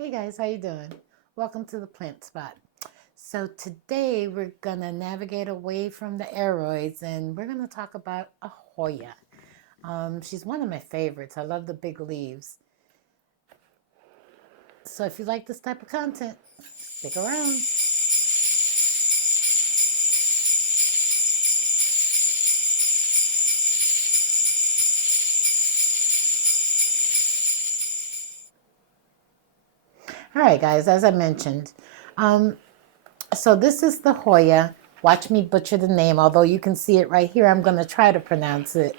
Hey guys, how you doing? Welcome to the plant spot. So today we're gonna navigate away from the aeroids and we're gonna talk about a Hoya. She's one of my favorites. I love the big leaves. So if you like this type of content, stick around. All right, guys, as I mentioned, so this is the Hoya. Watch me butcher the name, although you can see it right here. I'm going to try to pronounce it.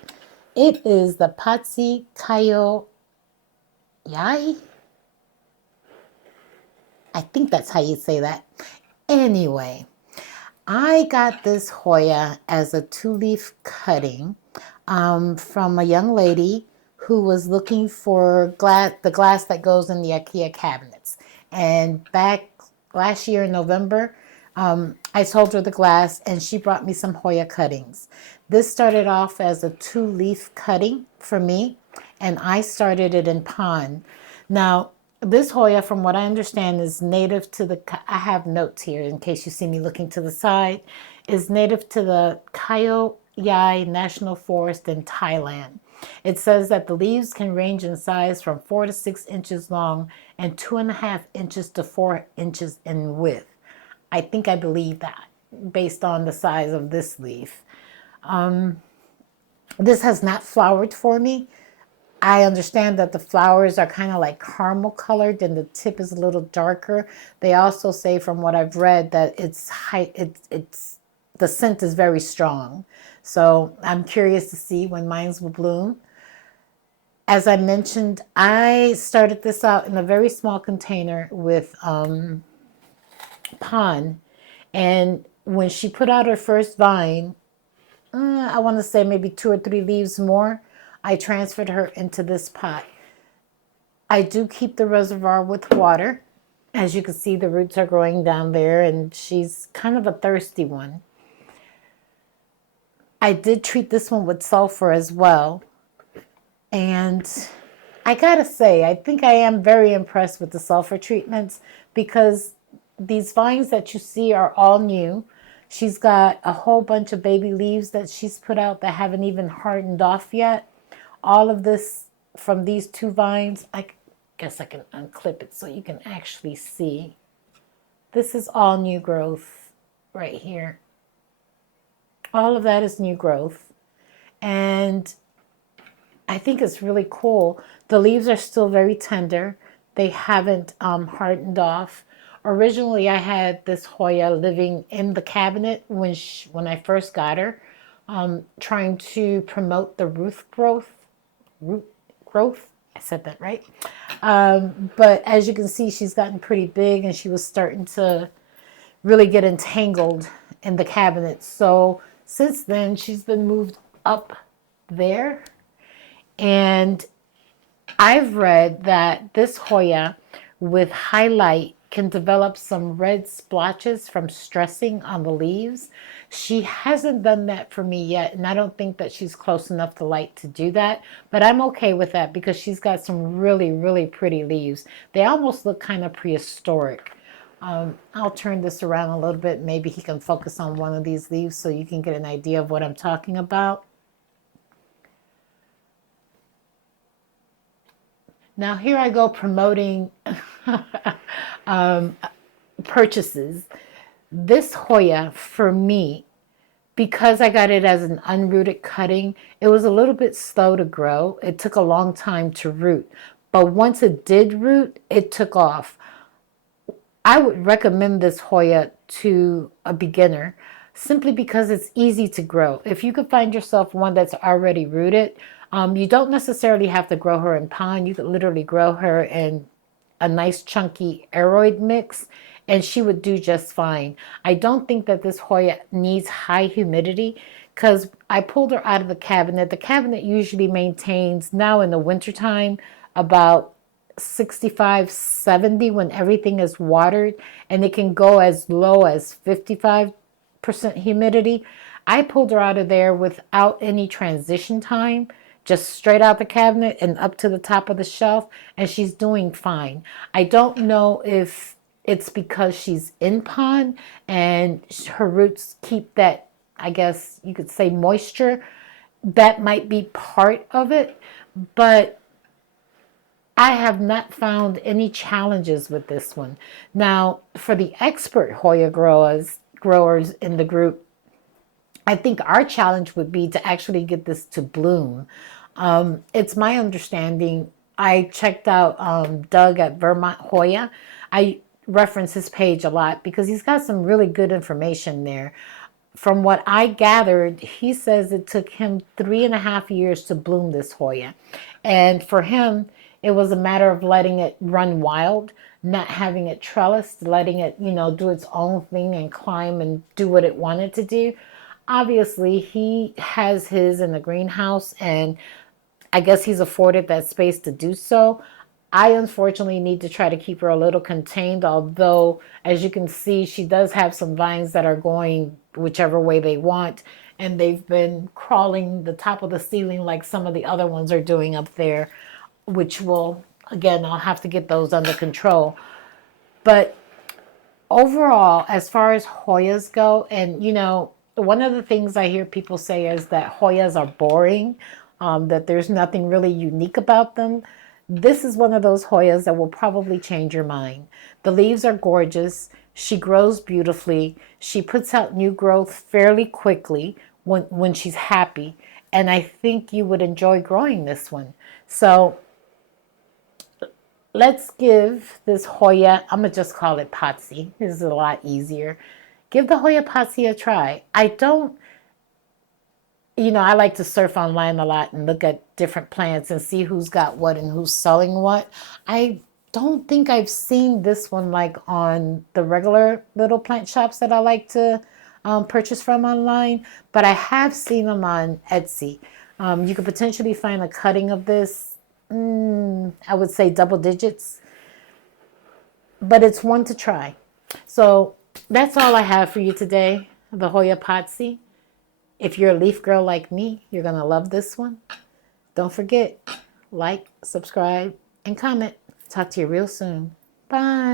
It is the Pottsii Khao Yai. I think that's how you say that. Anyway, I got this Hoya as a two-leaf cutting from a young lady who was looking for the glass that goes in the IKEA cabinets. And back last year in November, I sold her the glass and she brought me some Hoya cuttings. This started off as a two-leaf cutting for me, and I started it in pond. Now, this Hoya, from what I understand, is native to I have notes here in case you see me looking to the side, is native to the Khao Yai National Forest in Thailand. It says that the leaves can range in size from 4 to 6 inches long and 2.5 inches to 4 inches in width. I think I believe that based on the size of this leaf. This has not flowered for me. I understand that the flowers are kind of like caramel colored and the tip is a little darker. They also say, from what I've read, that it's the scent is very strong. So I'm curious to see when mines will bloom. As I mentioned, I started this out in a very small container with pond, and when she put out her first vine, I want to say maybe 2 or 3 leaves more, I transferred her into this pot. I do keep the reservoir with water. As you can see, the roots are growing down there, and she's kind of a thirsty one. I did treat this one with sulfur as well. And I gotta say, I think I am very impressed with the sulfur treatments because these vines that you see are all new. She's got a whole bunch of baby leaves that she's put out that haven't even hardened off yet. All of this from these 2 vines, I guess I can unclip it so you can actually see. This is all new growth right here. All of that is new growth. And I think it's really cool. The leaves are still very tender. They haven't hardened off. Originally, I had this Hoya living in the cabinet when I first got her, trying to promote the root growth. I said that right. But as you can see, she's gotten pretty big and she was starting to really get entangled in the cabinet. So since then, she's been moved up there. And I've read that this Hoya with highlight can develop some red splotches from stressing on the leaves. She hasn't done that for me yet, and I don't think that she's close enough to light to do that, but I'm okay with that because she's got some really, really pretty leaves. They almost look kind of prehistoric. I'll turn this around a little bit. Maybe he can focus on one of these leaves so you can get an idea of what I'm talking about. Now here I go promoting purchases. This Hoya, for me, because I got it as an unrooted cutting, it was a little bit slow to grow. It took a long time to root. But once it did root, it took off. I would recommend this Hoya to a beginner simply because it's easy to grow. If you could find yourself one that's already rooted, you don't necessarily have to grow her in pond. You could literally grow her in a nice chunky aeroid mix and she would do just fine. I don't think that this Hoya needs high humidity because I pulled her out of the cabinet. The cabinet usually maintains, now in the wintertime, about 65, 70 when everything is watered, and it can go as low as 55% humidity. I pulled her out of there without any transition time, just straight out the cabinet and up to the top of the shelf, and she's doing fine. I don't know if it's because she's in pond and her roots keep that, I guess you could say, moisture. That might be part of it, but I have not found any challenges with this one. Now, for the expert Hoya growers in the group, I think our challenge would be to actually get this to bloom. It's my understanding. I checked out Doug at Vermont Hoya. I reference his page a lot because he's got some really good information there. From what I gathered, he says it took him 3.5 years to bloom this Hoya. And for him, it was a matter of letting it run wild, not having it trellised, letting it, do its own thing and climb and do what it wanted to do. Obviously, he has his in the greenhouse, and I guess he's afforded that space to do so. I unfortunately need to try to keep her a little contained, although, as you can see, she does have some vines that are going whichever way they want, and they've been crawling the top of the ceiling like some of the other ones are doing up there, which will, again, I'll have to get those under control. But overall, as far as Hoyas go, and one of the things I hear people say is that Hoyas are boring, that there's nothing really unique about them. This is one of those Hoyas that will probably change your mind. The leaves are gorgeous. She grows beautifully. She puts out new growth fairly quickly when she's happy. And I think you would enjoy growing this one. So let's give this Hoya, I'm going to just call it Pottsii. This is a lot easier. Give the Hoya Pottsii a try. I like to surf online a lot and look at different plants and see who's got what and who's selling what. I don't think I've seen this one like on the regular little plant shops that I like to purchase from online, but I have seen them on Etsy. You could potentially find a cutting of this, I would say double digits, but it's one to try. So that's all I have for you today, the Hoya Pottsii. If you're a leaf girl like me, you're going to love this one. Don't forget, like, subscribe, and comment. Talk to you real soon. Bye.